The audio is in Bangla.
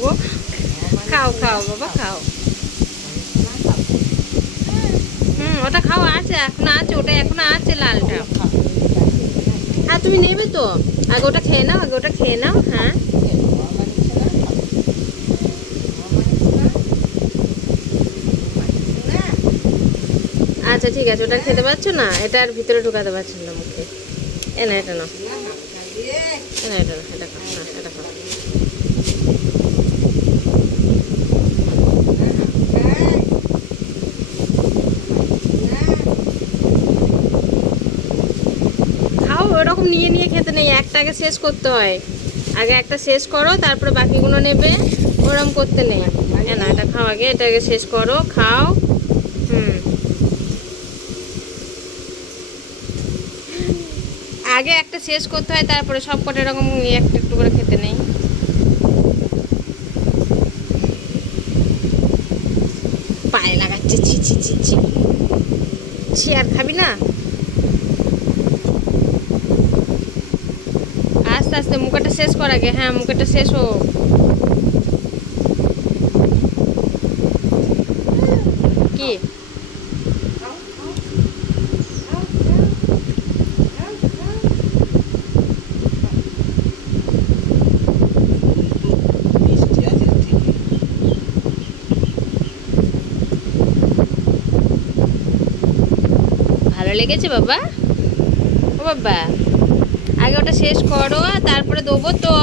গো, খাও খাও বাবা খাও। ওটা খাওয়া আছে, এখন আছে, ওটা এখন আছে লালটা। হ্যাঁ তুমি নেবে তো, আগে ওটা খেয়ে নাও, আগে ওটা খেয়ে নাও। হ্যাঁ আচ্ছা ঠিক আছে, ওটা খেতে পারছো না, এটা আর ভিতরে ঢুকাতে পারছো না মুখে। এ না এটা নাও, এ না এটা না, এটা খাও, হ্যাঁ এটা খাও। খাও, ওরকম নিয়ে নিয়ে খেতে নেই, একটা আগে শেষ করতে হয়। আগে একটা শেষ করো, তারপরে বাকিগুলো নেবে, ওরম করতে নেই। না এটা খাও, আগে এটা আগে শেষ করো, খাও। হুম, আগে একটা শেষ করতে হয়, তারপরে সব কটা এরকম একটা একটু করে খেতে নেই। পায়ে লাগাচ্ছে, ছি ছি ছি ছি ছি। আর খাবি না? আস্তে আস্তে মুখটা শেষ কর আগে। হ্যাঁ মুখটা শেষ হোক। কি ভালো লেগেছে বাবা? ও বাবা, আগে ওটা শেষ করো, তারপরে দেবো তো।